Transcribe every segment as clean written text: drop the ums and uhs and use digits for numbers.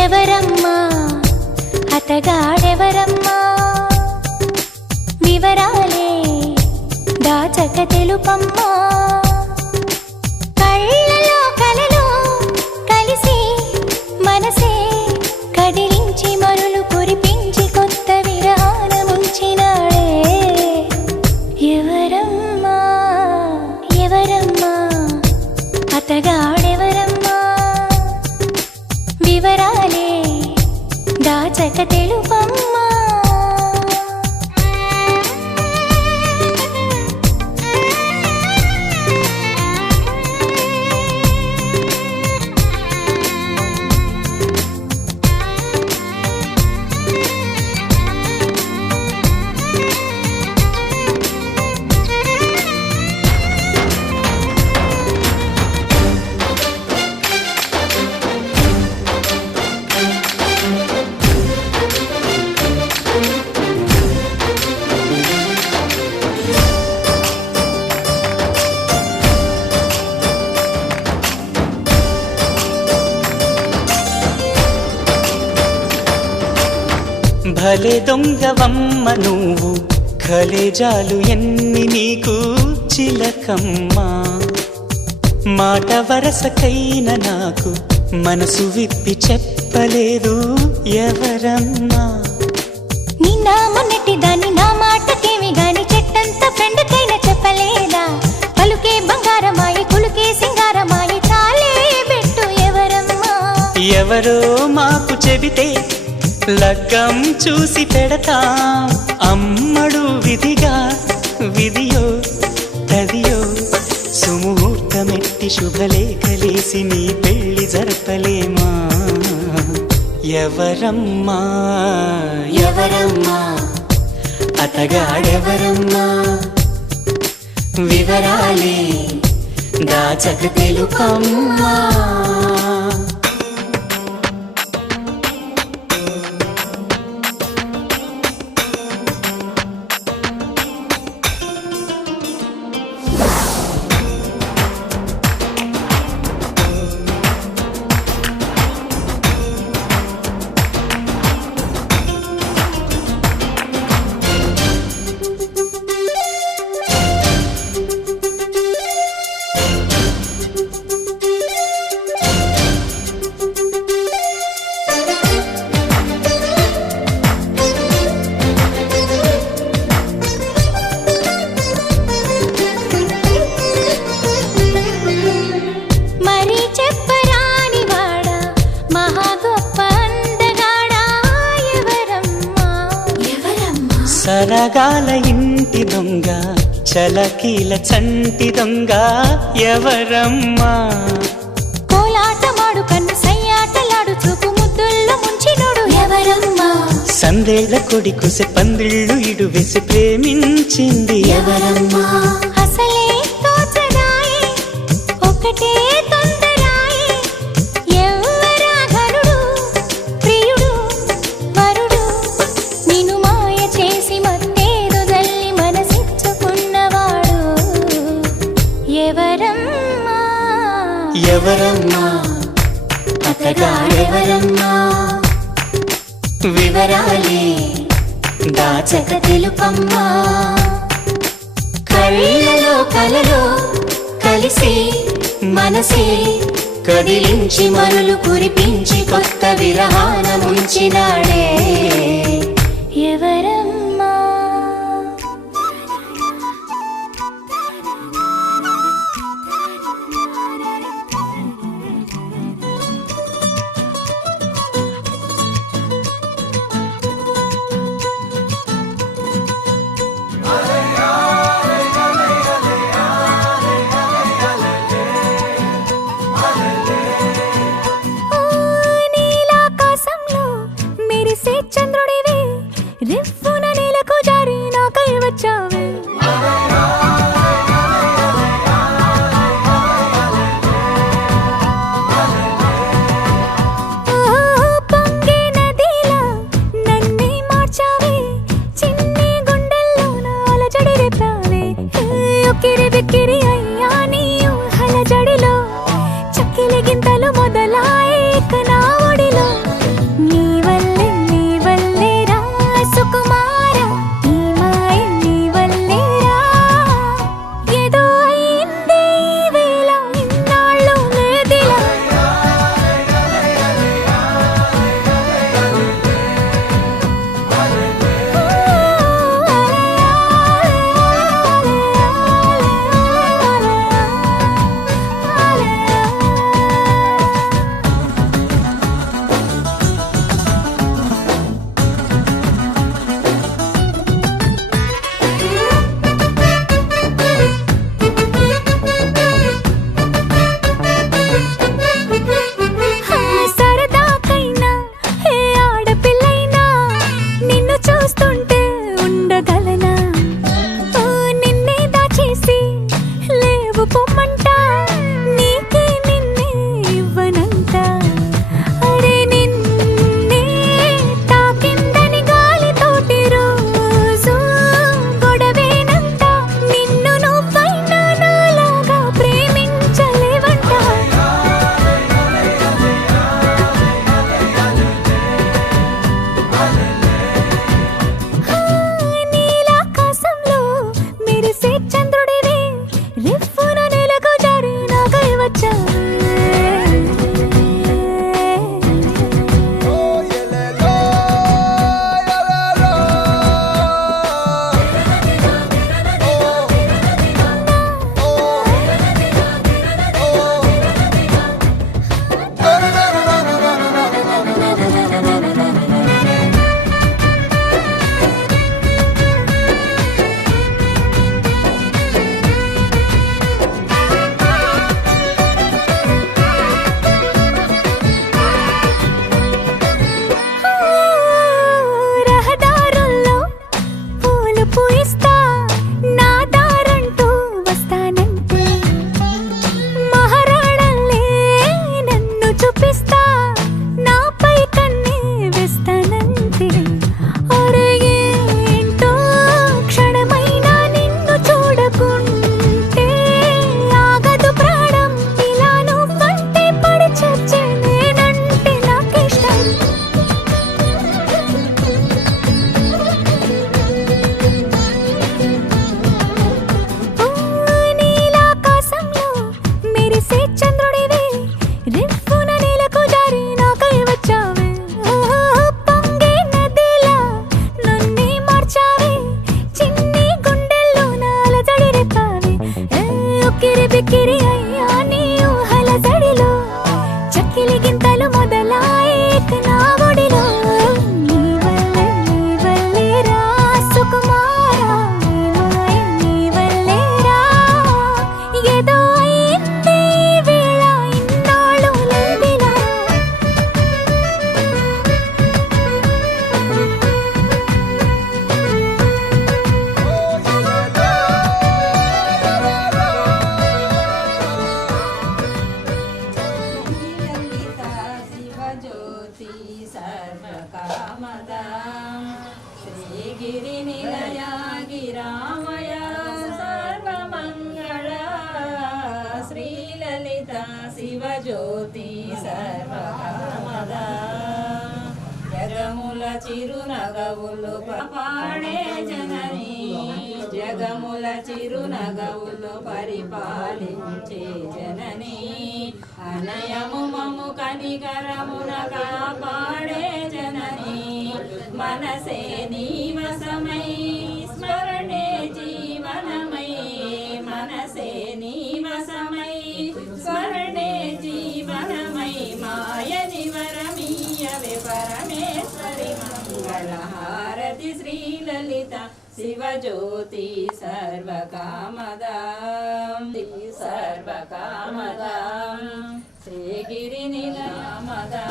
ఎవరమ్మా అతగాడెవరమ్మా వివరాలే దాచక తెలుపమ్మా కళ్ళలో కలలో కలిసి మనసే కదిలించి మరులు కురిపించి కొత్త విరానముంచినాడే ఎవరమ్మా ఎవరమ్మా అతగాడెవరమ్మా వివరాలే దాచక తెలుపమ్మా భలే దొంగవమ్మ నువ్వు ఖలేజాలు ఎన్ని నీకు చిలకమ్మా మాట వరసకైన నాకు మనసు విప్పి చెప్పలేదు ఎవరమ్మా నిన్న మొన్నటి దాన్ని నా మాటకేమి గాని చెట్టంత ఫ్రెండ్కైనా చెప్పలేదా పలుకే బంగారమాయి కులుకే సింగారమాయి చాలే బెట్టు ఎవరమ్మా ఎవరో మాకు చెబితే లగ్గం చూసి పెడతాం అమ్మడు విధిగా విధియో తదియో సుముహూర్తమెట్టి శుభలేఖలేసి నీ పెళ్లి జరపలేమా ఎవరమ్మా ఎవరమ్మా అతగాడెవరమ్మా వివరాలే దాచక తెలుపమ్మా సరగాల ఇంటి దొంగ చలకీల చంటి దొంగ ఎవరమ్మా కోలాటమాడు కన్ను సయ్యాటలాడు చూపు ముద్దుల్లో ముంచినోడు ఎవరమ్మా సందేళ్ల కొడి కుసె పందిళ్ళు ఇడు వేసి ప్రేమించింది ఎవరమ్మా అసలే తోచదాయే ఒకటే తొందరాయే ఎవరా ఘనుడు ప్రియుడు వరుడు నిన్ను మాయ చేసి మత్తేదో జల్లి మనసిచ్చుకున్నవాడు ఎవరమ్మా ఎవరమ్మా అతగాడెవరమ్మా వివరాలే దాచక తెలుపమ్మా కళ్ళలో కలలో కలిసి మనసే కదిలించి మరులు కురిపించి కొత్త విరహాన ముంచినాడే ఎవరమ్మా రిఫ్ఫున నేలకు జారి నాకై వచ్చావే పొంగే నదిలా నన్నే మార్చావే చిన్ని గుండెల్లోన అలజడి రేపావే ఉక్కిరి బిక్కిరి అయ్యా నీ ఊహల జడిలో చక్కిలి గింతలు మొదలాయే ఇక నా ఒడిలో నీ వల్లే రా సుకుమార నీ మాయ నీ వల్లే రా ఏదో అయింది ఈ వేళ ఇన్నాళ్ళు లేదిలా సరదాకైనా ఏ ఆడపిల్లైనా నిన్ను చూస్తుంటే ఉండగలనా నిన్నే దాచేసి లేవు పొమ్మంట నీకే నిన్నే ఇవ్వనంట అరే నిన్నే తాకిందని గాలితోటి రోజు గొడవేనంట నిన్ను నువ్వైనా నాలాగా ప్రేమించలేవంట నీలాకాశంలో మెరిసే చంద్రుడివే రిఫ్ఫున నేలకు జారి నాకై వచ్చావే రహదారుల్లో పూలు పూయిస్తా నా దారంటూ వస్తానంటే మహారాణల్లే నన్ను చూపిస్తా నాపై కన్నే వేస్తానంటే అరే ఏంటో క్షణమైనా నిన్ను చూడకుంటే ఆగదు ప్రాణం ఇలా నువ్వంటే పడి చచ్చే నేనంటే నాకిష్టం నీలాకాశంలో మెరిసే చంద్రుడివే రిఫ్ఫున నేలకు జారి నాకై వచ్చావే పొంగే నదిలా నన్నే మార్చావే చిన్ని గుండెల్లోన అలజడి రేపావే ఉక్కిరి బిక్కిరి అయ్యా నీ ఊహల జడిలో చక్కిలి గింతలు మొదలాయే ఇక నా ఒడిలో నీ వల్లే రా సుకుమార నీ మాయ నీ వల్లే రా ఏదో అయింది ఈ వేళ ఇన్నాళ్ళు లేదిలా లలిత శివజ్యోతి సర్వకామద శ్రీగిరి నిలయ గిరామయ సర్వమంగళ శ్రీలలిత శివజ్యోతి సర్వకామద జగముల చిరునగవులు పాడే జనని జగముల చిరునగవులు పరిపాలించే జనని అనయము మము కనికరమున కాపాడే జనని మనసే నీవసమై స్మరణే జీవనమై మనసే నీవసమై స్మరణే జీవనమై మాయ నివరమీయవే పరమేశ్వరి మంగళహారతి శ్రీలలిత శివజ్యోతి సర్వకామదాం సర్వకామదాం శ్రీగిరి నిలయమదా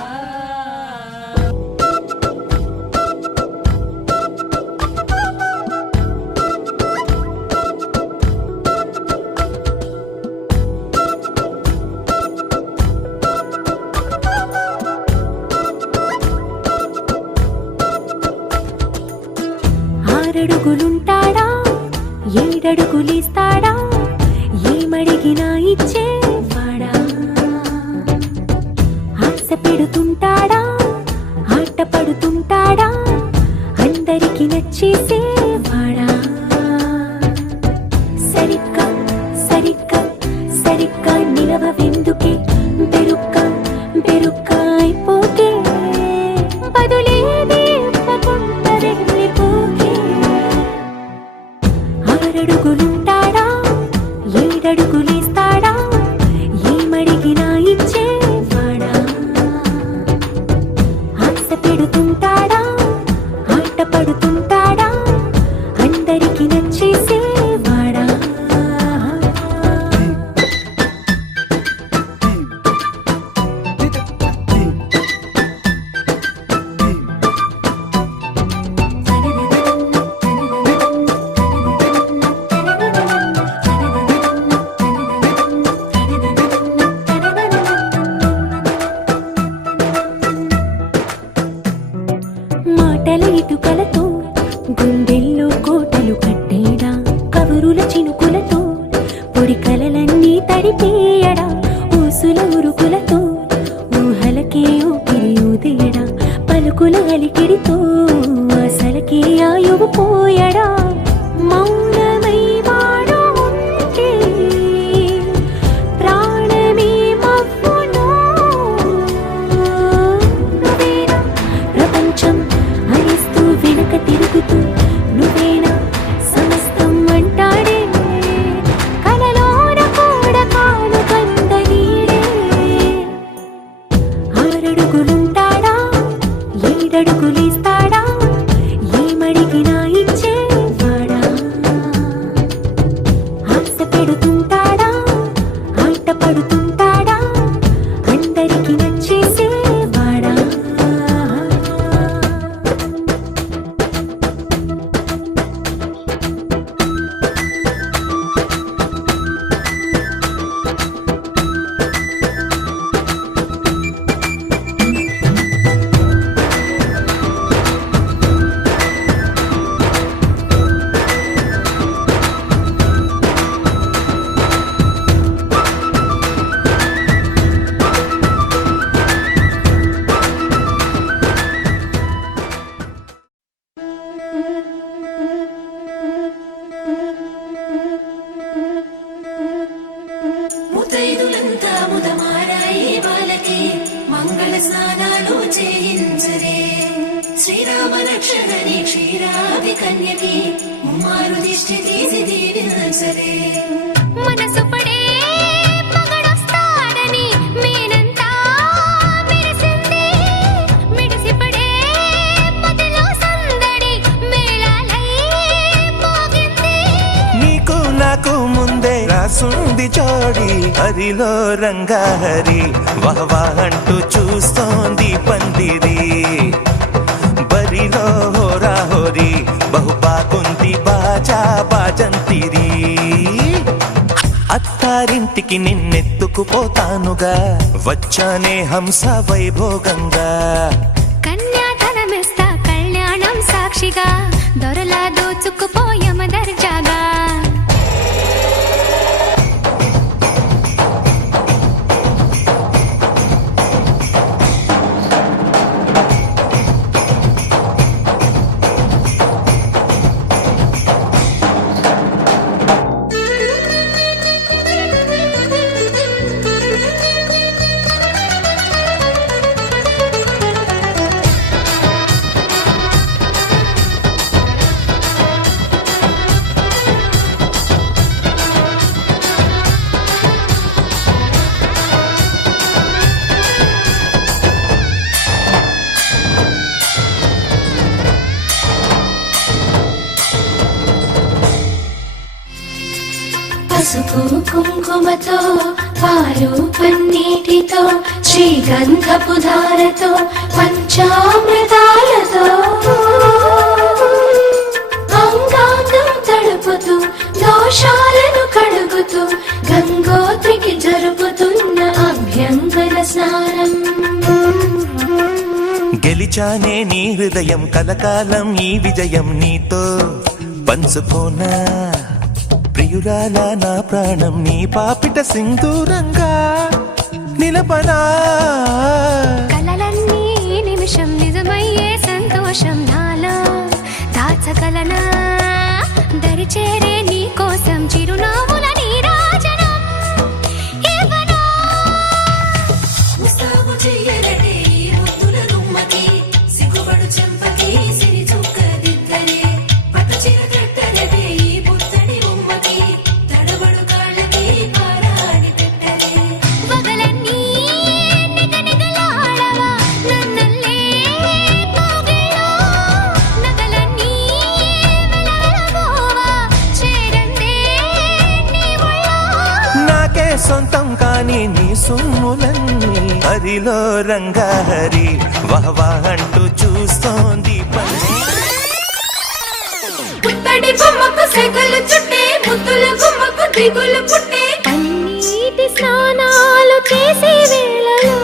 ఆరడుగులుంటాడా ఏడడుగులేస్తాడా ఏమడిగినా ఇచ్చేవాడా ఆశ పెడుతుంటాడా ఆట పడుతుంటాడా అందరికి నచ్చేసేవాడా సరిగ్గా సరిగ్గా సరిగ్గా నిలవెందుకే బెరుక్క బెరుక్క అయిపోకే బదులేది ఇవ్వకుండా వెళ్ళిపోకే ఆరడుగులుంటాడా ఏడడుగులేస్తాడా ఏమడిగినా ఇచ్చేవాడా ఆశ పెడుతుంటాడా ఆట పడుతుంటాడా అందరికి నచ్చేసేవాడా మాటల ఇటుకలతో గుండెల్లో కోటలు కట్టేడా కబురుల చినుకులతో పొడి కలలన్నీ తడిపేయడా ఊసుల ఉరుకులతో ఊహలకే ఊపిరి ఊదేయడా పలుకుల అలికిడితో అసలకే ఆయువు పోయడా మౌనమై వాడు ఉంటే ప్రాణమే మవ్వును నువ్వేనా ప్రపంచం అరిస్తూ వెనక తిరుగుతూ నువ్వేనా సమస్తం అంటాడే కలలోన కూడా కాను కంద నీడే ఆరడుగులుంటాడా ఏడడుగులేస్తాడా ఏమడిగినా ఇచ్చేవాడా ఆశ పెడుతుంటాడా ఆట పడుతుంటాడా అందరికి నచ్చేసేవాడా ముతైదులంతా ముదమారాయి బాలకి మంగళ స్నానాలు చేయించరే శ్రీరామ రక్షణని క్షీరాది కన్యకి ముమ్మారు దిష్టి తీసి దీవించరే మనసు పడే మగడొస్తాడని మేనంతా మెరిసింది మిడిసిపడే పదిలో సందడి మేళాలై మోగింది నీకు నాకు ముందే రాసుంది జోడి హరిలో రంగాహరి వహవా అంటూ చూస్తోంది పందిరి బరిలో హోరా హోరి బహు బాగుంది బాజా బాజంతిరి అత్తారింటికి నిన్నెత్తుకుపోతానుగా వచ్చానే హంస వైభోగంగా కన్యాధనమిస్తా కళ్యాణం సాక్షిగా దొరలా దోచుకుపోయమ దర్జాగా పసుపు కుంకుమతో పాలు పన్నీటితో శ్రీగంధపు ధారతో పంచామృతాలతో అంగాంగం తడుపుతూ దోషాలను కడుగుతూ గంగోత్రికి జరుపుతున్న అభ్యంగన స్నానం పిలిచానే నీ హృదయం కలకాలం ఈ విజయం నీతో పంచుకోనా ప్రియురాలా నా ప్రాణం నీ పాపిట సింధూరంగా నిలపనా కలలన్నీ నిమిషం నిజమయ్యే సంతోషం నాలో దాచగలనా దరిచేరే నీ కోసం చిరునవ్వుల నీరాజనం ఇవ్వనా ముస్తాబు చెయ్యరటే ఈ ముద్దుల గుమ్మకి సిగ్గుపడు చెంపకి సిరి చుక్క దిద్దలే పట్టు చీర కట్టరటే ఈ పుత్తడి బొమ్మకి తడబడు కాళ్ళకి పారాడి పెట్టలే పగలన్నీ నిగనిగలాడవా నన్నల్లే కోగిలో నగలన్నీ వెలవెలబోవా చేరందే నీ ఒళ్ళో నాకే సొంతం కాని నీ సుమ్ములన్నీ హరిలో రంగాహరి వహవా అంటూ చూస్తోంది పుత్తడి బొమ్మకు సెగలు చుట్టే ముద్దుల గుమ్మకు దిగులు పుట్టే కన్నీటి స్నానాలు చేసే వేళలో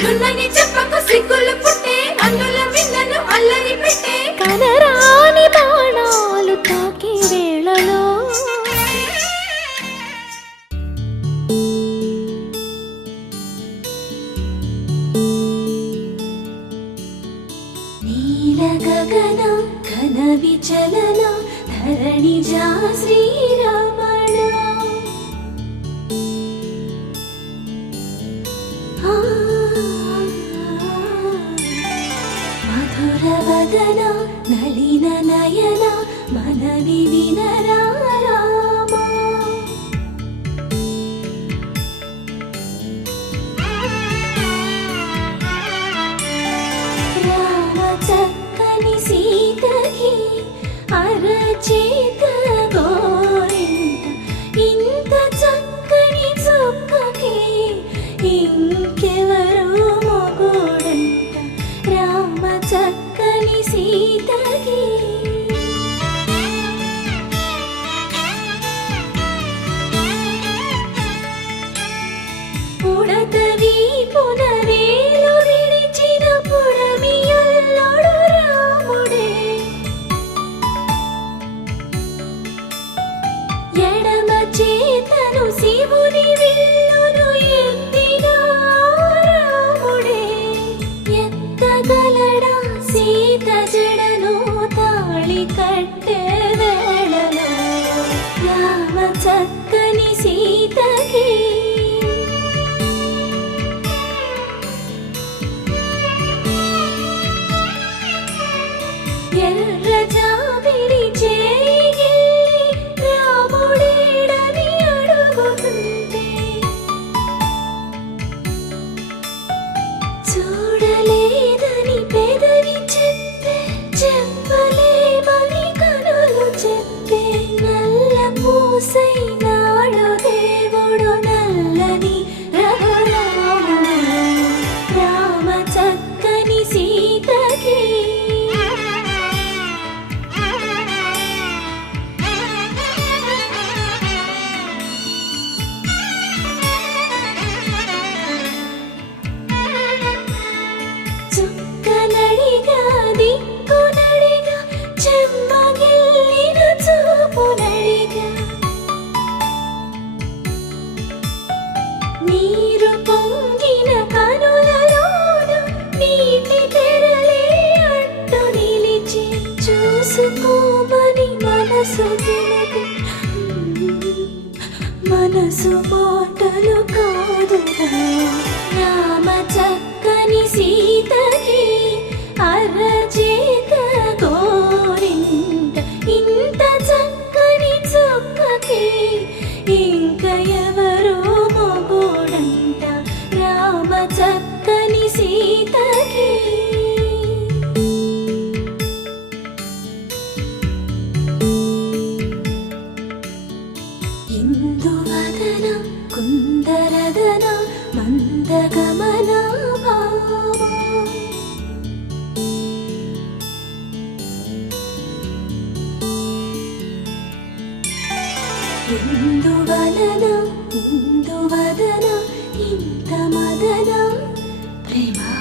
నున్నని చెప్పకు సిగ్గులు పుట్టే అన్నుల విన్నను అల్లరి పెట్టే కనరాని బాణాలు తాకే వేళలో నీల గగన ఘన విచలన ధరణి జా శ్రీరమణ మధుర వదన నళిన నయన మనవి వినరా రామా రామ చక్కని సీతకి అరచేత గోరింట ఇంత చక్కని చుక్కకి ఇంకెవరు మొగుడంట రామ చక్కని సీతకి పుడతవి పునవేలు విడిచిన పుడమియల్లోడు రాముడే ఎడమ చేతను శివుని విల్లును ఎత్తిన రాముడే ఎత్తగలడా సీత జడను తాళి కట్టే వేళలో రామ చక్కని సీతకి ఎర్ర జాబిలి చేయి రాముడేడని అడుగుతుంటే చూడలేదని పెదవి చెప్పే చెప్పలేమని కనులు చెప్పే నల్ల పూసై నాడు దేవుడు నల్లని రఘురాముడు రామ చక్కని సీతకి చుక్కనడిగా దిక్కునడిగా చెమ్మగిల్లిన చూపునడిగా నీరు పొంగిన కనులలోన నీటి తెరలే అడ్డు నిలిచి చూసుకోమని మనసు తెలిపి మనసు మాటలు కాదుగా రామ చక్కని సీతకి అరచేత గోరింట ఇంత చక్కని చుక్కకి ఇంక ఎవరు మొగుడంట రామ చక్కని సీతకి ఇందువదన కుందరదన 'ఇందువదన ఇంత మదన ప్రేమ'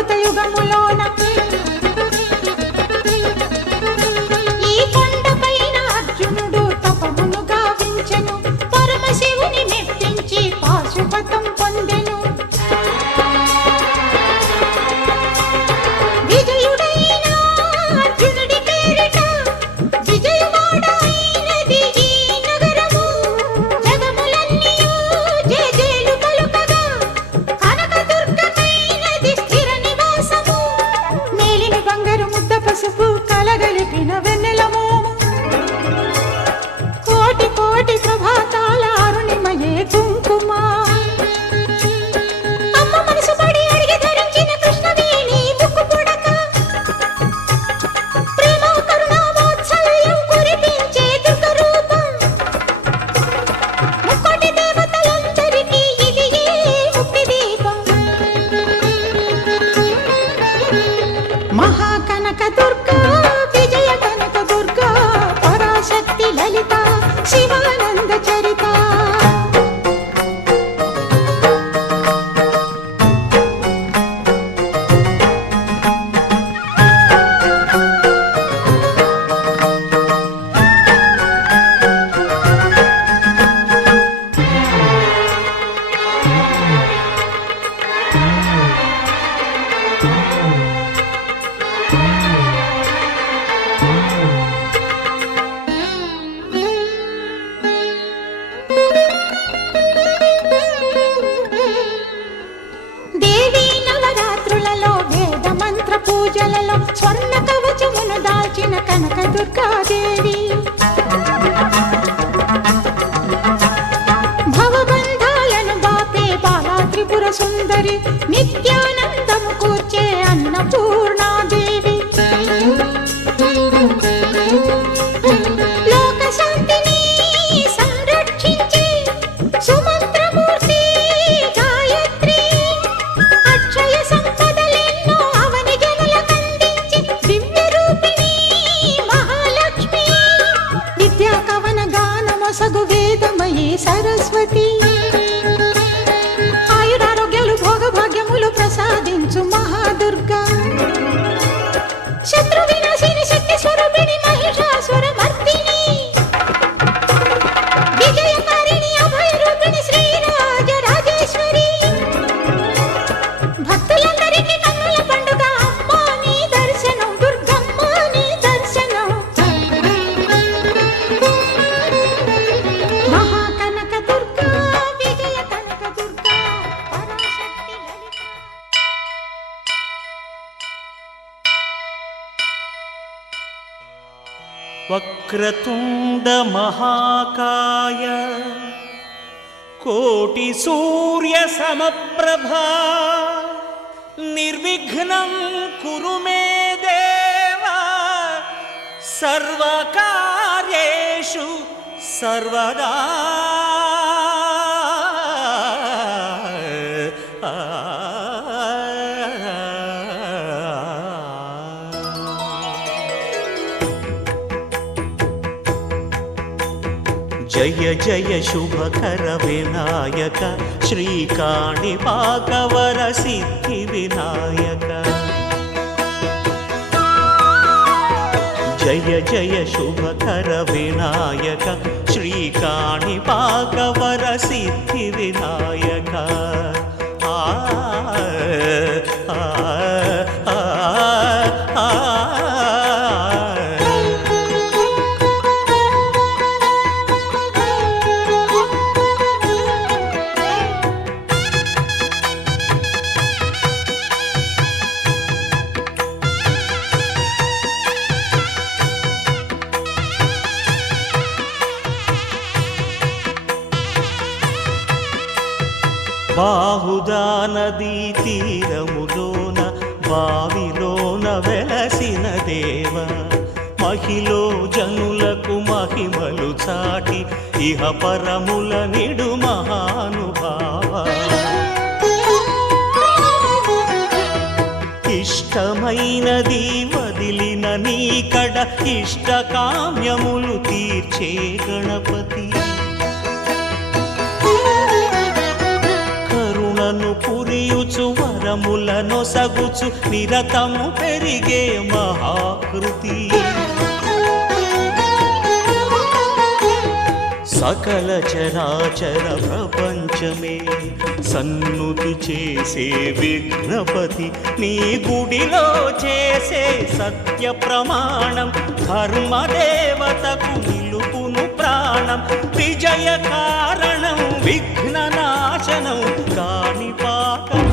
కృతయుగములోన ఈ కొండపైన అర్జునుడు తపమును గావించెను పరమశివుని మెప్పించి పాశుపతం పొందెను విజయుడైన అర్జునుడి పేరిట విజయవాడ అయినది ఈ నగరము జగములన్నీయు జేజేలు పలుకగా కనకదుర్గమైనది స్థిర నివాసము మేలిమి బంగారు ముద్ద పసుపు కలగలిపిన వెన్నెల మోము కోటి కోటి ప్రభాతాల అరుణిమయే కుంకుమ అమ్మ మనసు పడి అడిగి ధరించిన కృష్ణవేణి ముక్కు పుడక ప్రేమ కరుణ వాత్సల్యం కురిపించే దుర్గ రూపం ముక్కోటి దేవతలందరికీ ఇది ఏ ముక్తి దీపం మహాకనక దుర్గా విజయ కనక దుర్గా పరాశక్తి లలిత శివానంద చరిత దేవీ నవరాత్రులలో వేద మంత్ర పూజలలో స్వర్ణ కవచమును దాల్చిన కనక దుర్గాదేవి భవబంధాలను బాపే బాలా త్రిపుర సుందరి నిత్యానందము కూర్చే అన్నపూర్ణాదేవి లోక శాంతిని సంరక్షించే సుమంత్రమూర్తి గాయత్రి అక్షయ సంపదలెన్నో అవని జనులకందించి దివ్య రూపిణి మహాలక్ష్మి విద్యా కవన గానమొసగు వేదమయీ సరస్వతి ఆయురారోగ్యాలు భోగభాగ్యములు ప్రసాదించు మహాదుర్గా శత్రు వినాశిని శక్తి స్వరూపిణి మహిషాసుర మర్దిని విజయకారిణి అభయ రూపిణి శ్రీరాజ రాజేశ్వరి భక్తులందరికీ కన్నుల పండుగ అమ్మా నీ దర్శనం దుర్గమ్మ నీ దర్శనం మహాకనక దుర్గా విజయ కనక దుర్గా పరాశక్తి లలిత వక్రతుండ మహాకాయ కోటి సూర్య సమప్రభా నిర్విఘ్నం కురు మే దేవా సర్వకార్యేషు సర్వదా జయ జయ శుభకర వినాయక శ్రీకాణిపాకవర సిద్ధి వినాయక జయ జయ శుభకర వినాయక శ్రీకాణిపాకవర సిద్ధి వినాయక ఆ ఆ ఆ ఆ బాహుదా నదీ తీరములోన బావిలోన వెలసిన దేవ మహిలో జనులకు మహిమలు చాటి ఇహ పరముల నిడు మహానుభావ ఇష్టమైనది వదిలిన నీకడ ఇష్ట కామ్యములు తీర్చే గణపతి కరుణను పురియుచు వరముల నొసగుచు నిరతము పెరిగే మహాకృతి సకల చరాచర ప్రపంచమే సన్నుతి చేసే విఘ్నపతి నీ గుడిలో చేసే సత్య ప్రమాణం ధర్మదేవతకు నిలుపును ప్రాణం విజయ కారణం విఘ్న నాశనం కాణిపాకం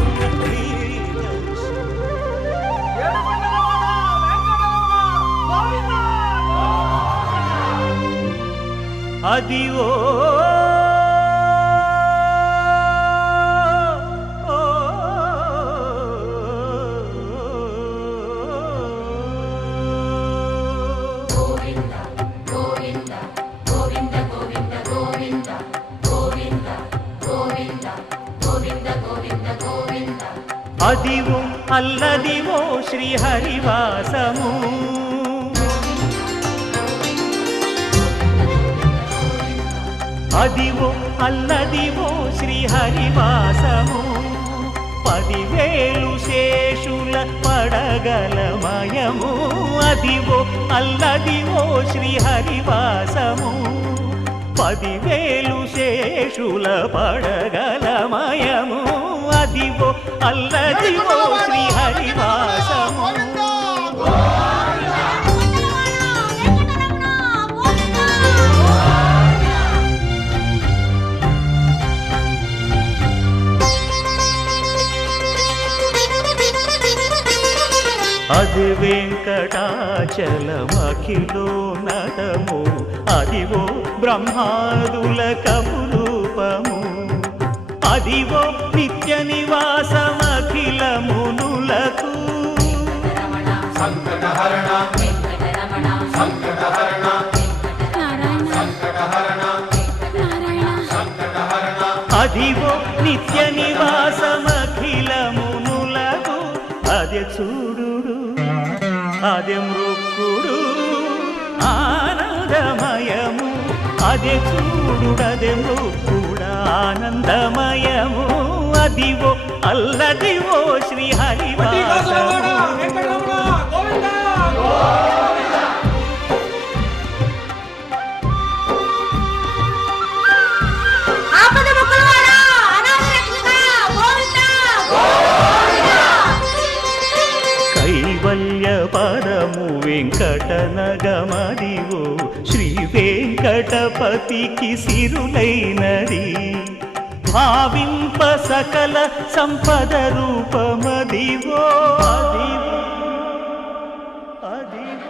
అదివో అదివో అల్లదివో శ్రీహరివాసము అదివో అల్లదివో శ్రీహరివాసము 10,000 శేషుల పడగలమయము అదివో అల్లదివో శ్రీహరివాసము 10,000 శేషుల పడగలమయము అదివో అల్లదివో శ్రీహరివాసము అది వెంకటాచలమఖిలో నటము అదివో బ్రహ్మాదుల కపురూపము అదివో నిత్య నివాసమఖిల మునులకు అదివో నిత్య నివాసమఖిల మునులకు అదే చూడు అదే మృక్కుడు ఆనందమయము అదే చూడుడదే మృక్కుడ ఆనందమయము అదివో అల్లదివో శ్రీహరివాసము కైవల్య పరము వెంకటనగమదివో శ్రీ వెంకటపతికి సిరులైనది భావింప సకల సంపద రూపమదివో అదివో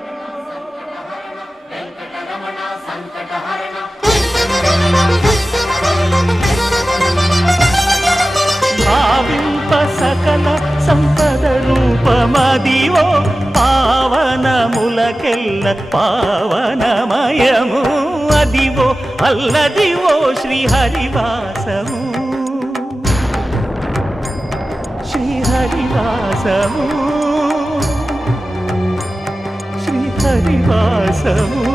భావింప సకల సంపద రూపమదివో పావనములకెల్ల పావనమయము అదివో అల్లదివో శ్రీహరివాసము శ్రీహరివాసము శ్రీహరివాసము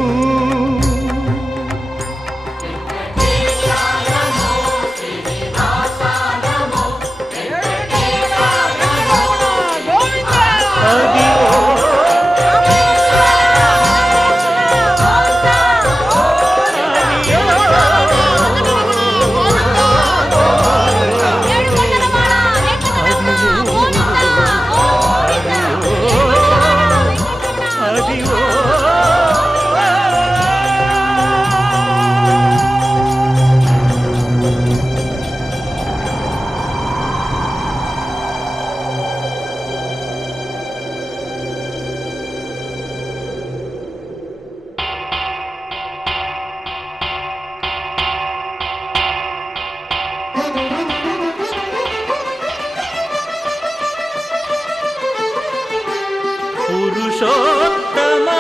పురుషోత్తమా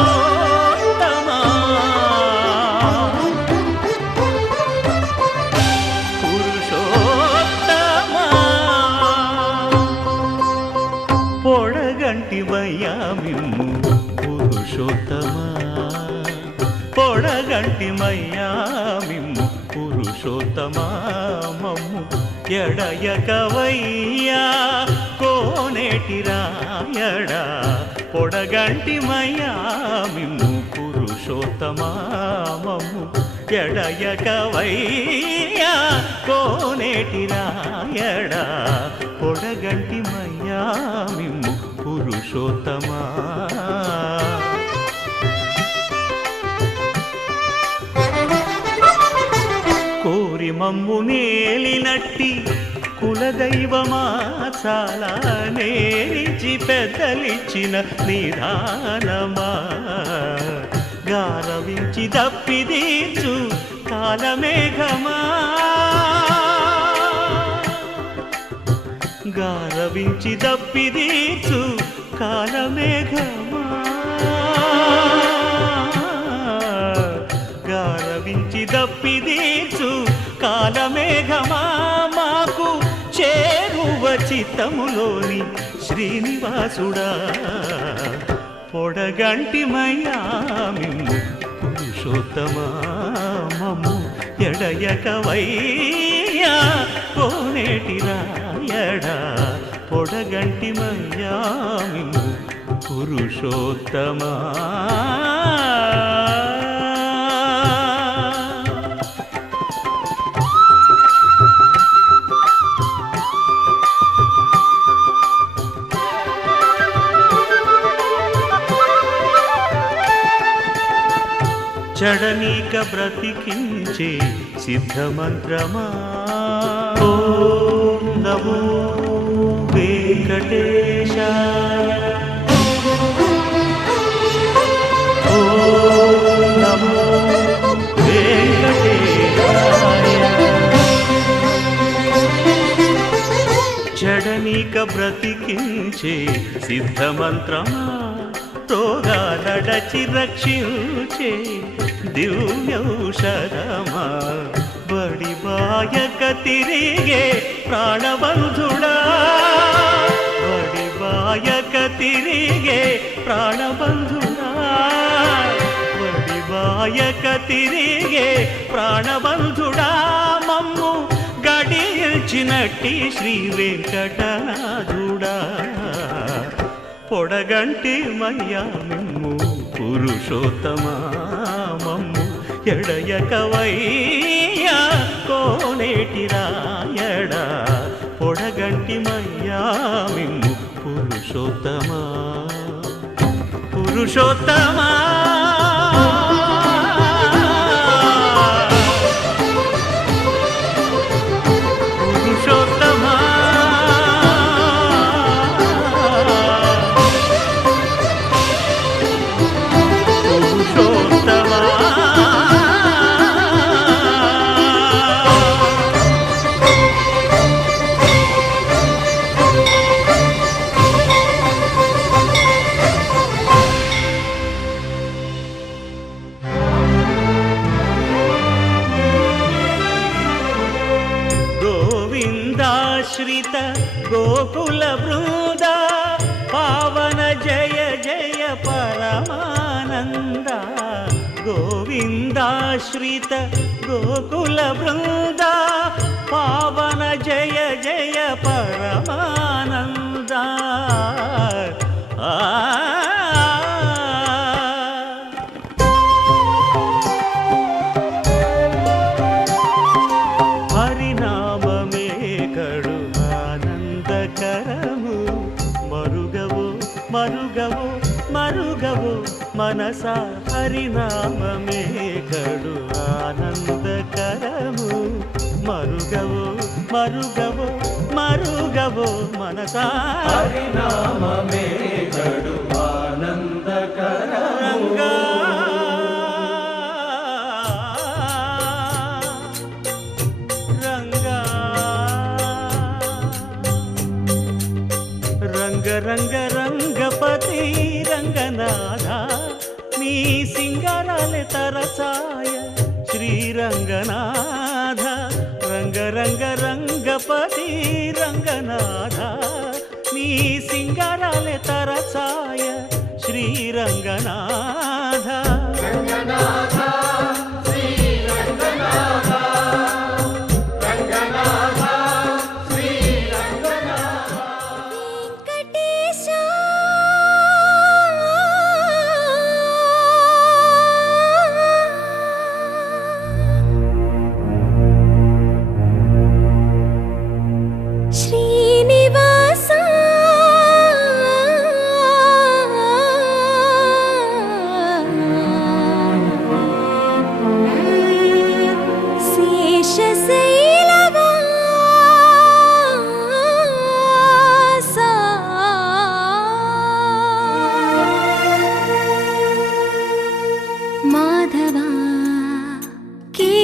పురుషోత్తమా పురుషోత్తమా పొడగంటివయ్యా మిమ్ము పురుషోత్తమా పొడగంటివయ్యా మిమ్ము పురుషోత్తమా పురుషోత్తమామము ఎడయకవయ్యా కోనేటి రాయడా పొడగంటి మయ్యా మిమ్ము పురుషోత్తమామము ఎడయకవయ్యా కోనేటి రాయడా పొడగంటి మయ్యా మిమ్ము పురుషోత్తమా కోరి మమ్ము నేలినట్టి కులదైవమా చాలా నేరిచి పెద్దలిచ్చిన నిదానమా గారవించి దప్పిదీర్చు కాలమేఘమా గారవించి దప్పిదీర్చు కాలమేఘమా గారవించి దప్పిదీర్చు కాలమేఘమా మాకు చేరువ చిత్తములోని శ్రీనివాసుడా పొడగంటి మయ్యా మిమ్ము పురుషోత్తమామము ఎడయకవయ్యా కోనేటి రాయడా పొడగంటి మయ్యా మిమ్ము పురుషోత్తమా చడనీక బ్రతికించే సిద్ధమంత్రమా ఓం నమో వెంకటేశాయ ఓం నమో వెంకటేశాయ చడనీక బ్రతికించే సిద్ధమంత్రమా రోగాలడచి రక్షించే దివ్యౌషధమా బడి బాయక తిరిగే ప్రాణబంధుడా బడి బాయక తిరిగే ప్రాణబంధుడా బడి బాయక తిరిగే ప్రాణబంధుడా మమ్ము గడిచినట్టి శ్రీ వెంకటనాథుడా పొడగంటి మయ్యా మిమ్ము పురుషోత్తమామము ఎడయకవయ్యా కోనేటి రాయడా పొడగంటి మయ్యా మిమ్ము పురుషోత్తమా పురుషోత్తమా పురుషోత్తమా గోవిందాశ్రిత గోకుల బృంద పావన జయ జయ పరమానంద గోవిందాశ్రిత గోకుల బృంద పావన జయ జయ పరమానంద మరుగవు మనసా హరినామమే కడు ఆనందకరము మరుగవు మనసా హరినామమే కడు ఆనందకరము రంగ రంగపతి రంగనాథ నీ సింగారాలే తరసాయ శ్రీరంగనాథ రంగ రంగపతి రంగనాథ నీ సింగారాలే తరసాయ శ్రీరంగనాథ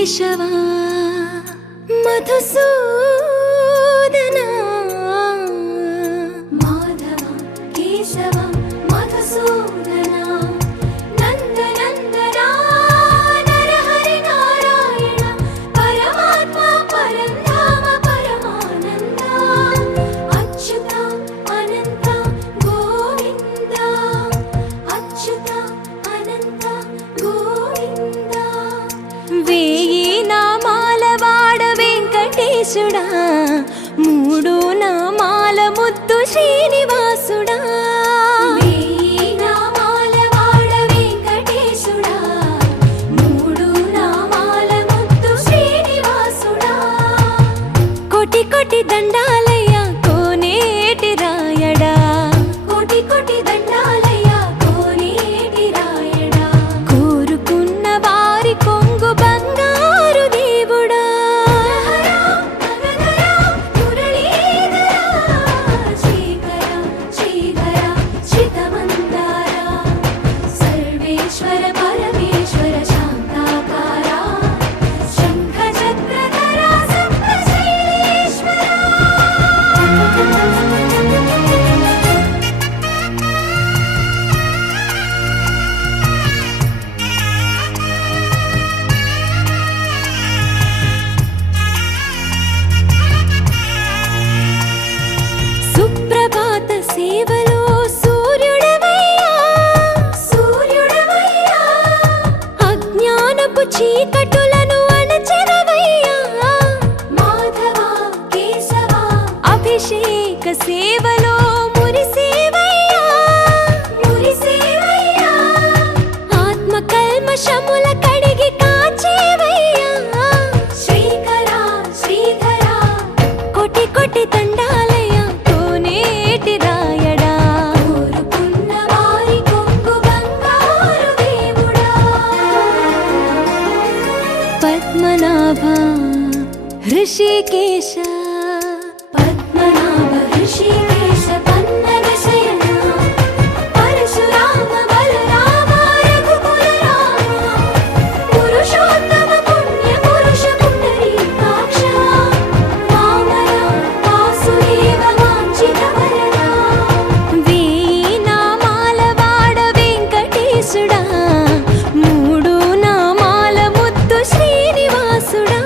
కేశవా మధుసూదనా మాధవ కేశవ మధుసూదన నందనందన నరహరి నారాయణ పరమాత్మ పరంధామ పరమానంద అచ్యుత అనంత గోవింద అచ్యుత అనంత గోవింద వేయి నామాల వాడ వెంకటేశుడా మూడు నామాల ముద్దు శ్రీనివాసుడా వేయి నామాల వాడ వెంకటేశుడా మూడు నామాల ముద్దు శ్రీనివాసుడా కోటి కోటి దండాలయ్య కోనేటి రాయడా కోటి కోటి దండాలయ్య కోనేటి రాయడా కోరుకున్న వారి కొంగు బంగారు దేవుడా శ్రీకర శ్రీధర శ్రితమందార సర్వేశ్వర పరమేశ్వర శాంతాకార శంఖ చక్రధర సప్తశైలేశ్వర సుప్రభాత సేవలో సూర్యుడవయ్యా సూర్యుడవయ్యా అజ్ఞానపు చీకటులను అణచెదవయ్యా మాధవ కేశవ అభిషేక సేవలో మురిసేవయ్యా మురిసేవయ్యా ఆత్మ కల్మషముల కడిగి కాచేవయ్యా శ్రీకర శ్రీధర కోటి కోటి దండాలయ్య కోనేటి రాయడా కోరుకున్న వారి కొంగు బంగారు దేవుడా పద్మనాభ హృషికేశ పద్మనాభ ఋషికేశ పన్నగ శయన పరశురామ బలరామ రఘుకుల రామ పురుషోత్తమ పుణ్య పురుష పుండరీకాక్ష వామన వాసుదేవ వాంఛిత వరదా వేయి నామాల వాడ వెంకటేశుడా మూడు నామాల ముద్దు శ్రీనివాసుడా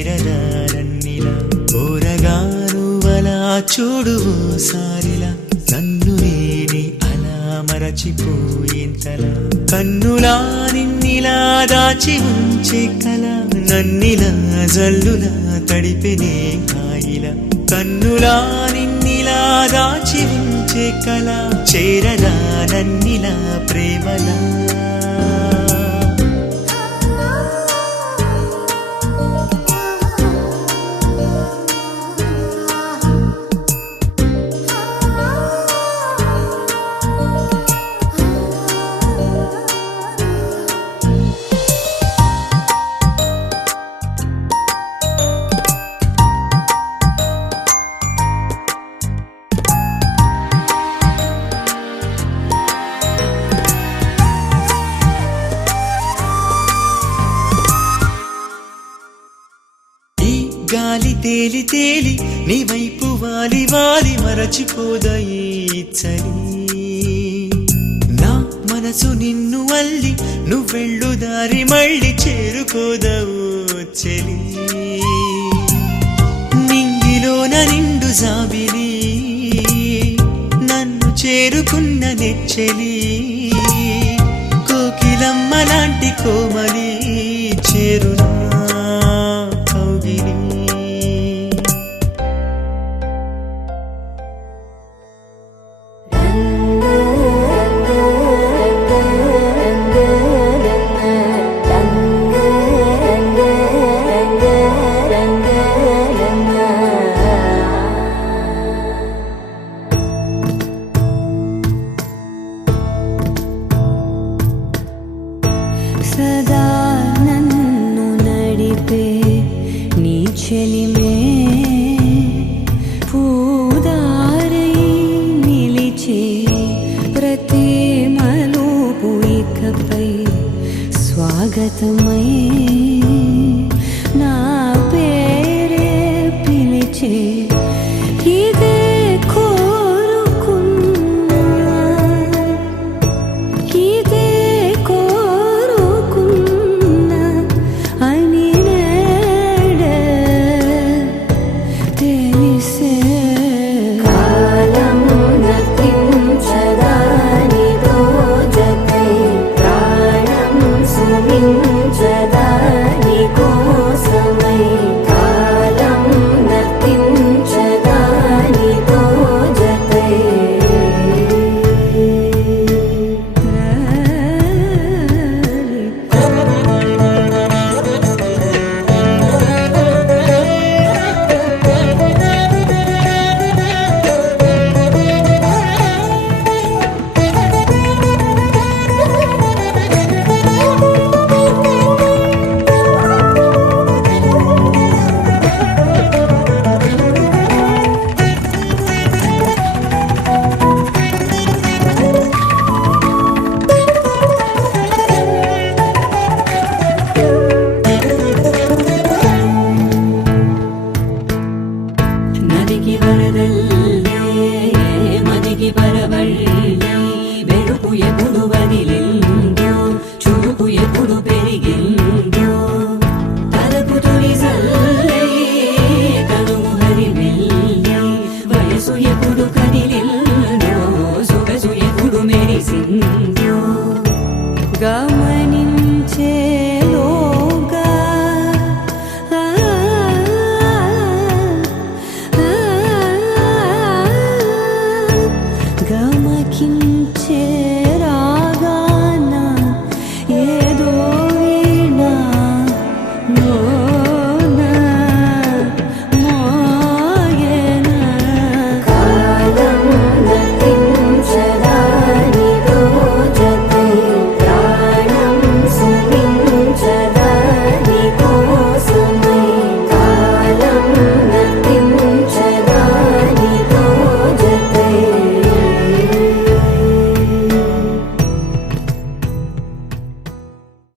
చేరదానన్నిలా ఓరగాను అలా చూడు సారిలా నన్ను నేనే అలా మరచిపోయేంతలా కన్నులా నిన్నిలా దాచి ఉంచే కల నన్నిలా జల్లులా తడిపెనే హాయిలా కన్నులా నిన్నిలా దాచి ఉంచే కల చేరదా నన్నిలా ప్రేమలా గాలి తేలి తేలి నీ వైపు వాలి వాలి మరచిపోదయి చలి నా మనసు నిన్ను అల్లి నువ్వెళ్ళు దారి మళ్ళీ చేరుకోదవు చెలి నింగిలోన నిండు జాబిలి నన్ను చేరుకున్న నెచ్చెలి కోకిలమ్మ లాంటి కోమలి చేరునా కౌగిలి సదా నన్ను నడిపే నీ చెలిమే పూదారై నిలిచే ప్రతి మలుపు ఇకపై స్వాగతమై నా పేరే పిలిచే